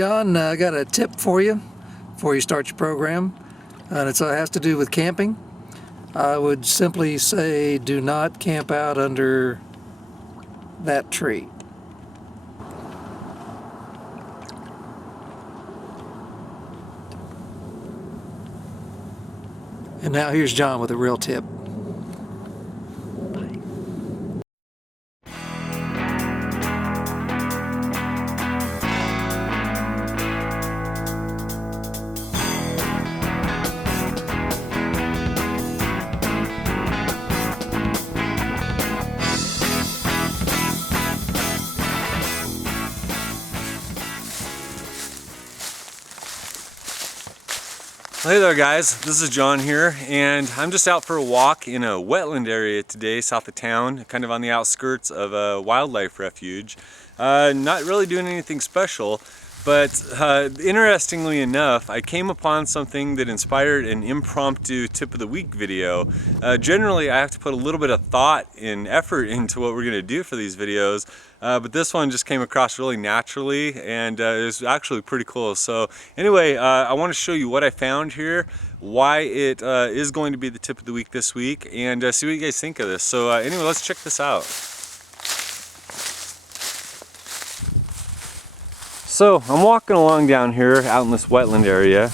John, I got a tip for you before you start your program, and it has to do with camping. I would simply say do not camp out under that tree. And now here's John with a real tip. Hey there guys, this is John here, and I'm just out for a walk in a wetland area today south of town, kind of on the outskirts of a wildlife refuge. Not really doing anything special, but interestingly enough, I came upon something that inspired an impromptu tip of the week video. Generally I have to put a little bit of thought and effort into what we're going to do for these videos, but this one just came across really naturally, and it was actually pretty cool. So anyway, I want to show you what I found here, why it is going to be the tip of the week this week, and see what you guys think of this. So anyway, let's check this out. So I'm walking along down here out in this wetland area,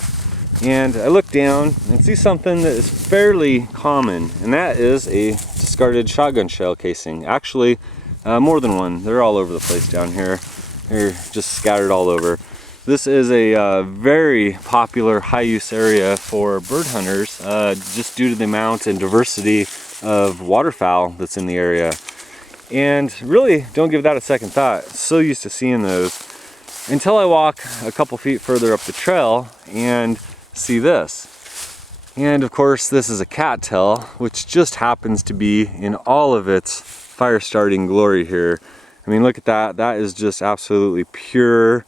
and I look down and see something that is fairly common, and that is a discarded shotgun shell casing. Actually, more than one. They're all over the place down here. They're just scattered all over. This is a very popular high-use area for bird hunters, just due to the amount and diversity of waterfowl that's in the area. And really don't give that a second thought. So used to seeing those. Until I walk a couple feet further up the trail and see this. And of course this is a cattail, which just happens to be in all of its fire starting glory here. I mean, look at that. That is just absolutely pure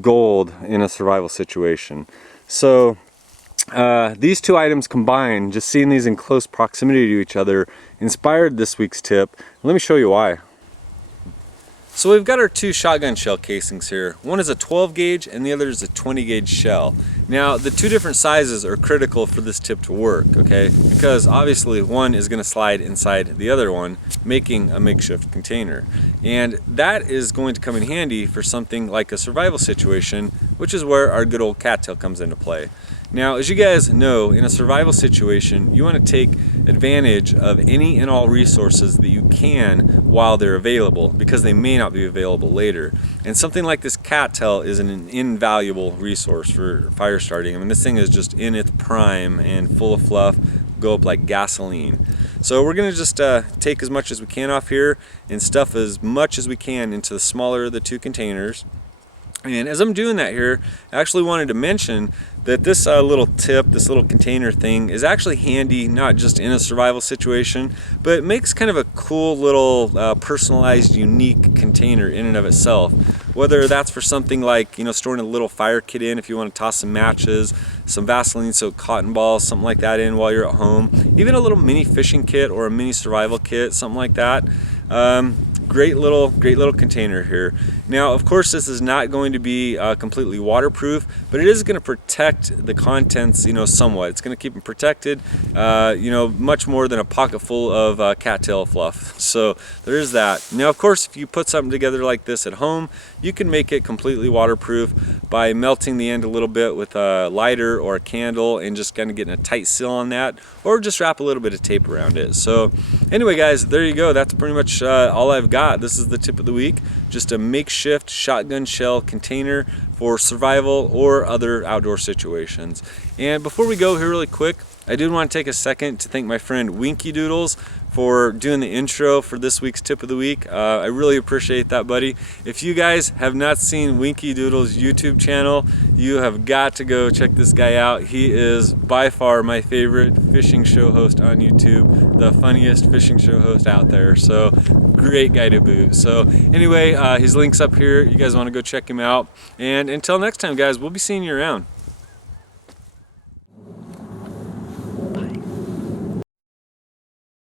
gold in a survival situation. So these two items combined, just seeing these in close proximity to each other, inspired this week's tip. Let me show you why. So we've got our two shotgun shell casings here. One is a 12 gauge and the other is a 20 gauge shell. Now the two different sizes are critical for this tip to work, okay? Because obviously one is going to slide inside the other one, making a makeshift container. And that is going to come in handy for something like a survival situation, which is where our good old cattail comes into play. Now, as you guys know, in a survival situation, you want to take advantage of any and all resources that you can while they're available, because they may not be available later. And something like this cattail is an invaluable resource for fire starting. I mean, this thing is just in its prime and full of fluff, go up like gasoline. So we're going to just take as much as we can off here and stuff as much as we can into the smaller of the two containers. And as I'm doing that here, I actually wanted to mention that this little tip, this little container thing, is actually handy not just in a survival situation, but it makes kind of a cool little personalized, unique container in and of itself. Whether that's for something like, you know, storing a little fire kit in if you want to toss some matches, some Vaseline soaked cotton balls, something like that in while you're at home, even a little mini fishing kit or a mini survival kit, something like that. Great little container here. Now, of course, this is not going to be completely waterproof, but it is going to protect the contents, you know, somewhat. It's going to keep them protected, you know, much more than a pocket full of cattail fluff. So there is that. Now, of course, if you put something together like this at home, you can make it completely waterproof by melting the end a little bit with a lighter or a candle and just kind of getting a tight seal on that, or just wrap a little bit of tape around it. So anyway, guys, there you go. That's pretty much all I've got. This is the tip of the week, just a makeshift shotgun shell container for survival or other outdoor situations. And before we go here really quick, I did want to take a second to thank my friend WinkieDoodles for doing the intro for this week's tip of the week. I really appreciate that, buddy. If you guys have not seen WinkieDoodles' YouTube channel, you have got to go check this guy out. He is by far my favorite fishing show host on YouTube, the funniest fishing show host out there. So great guy to boot. So anyway, his link's up here. You guys want to go check him out. And until next time, guys, we'll be seeing you around.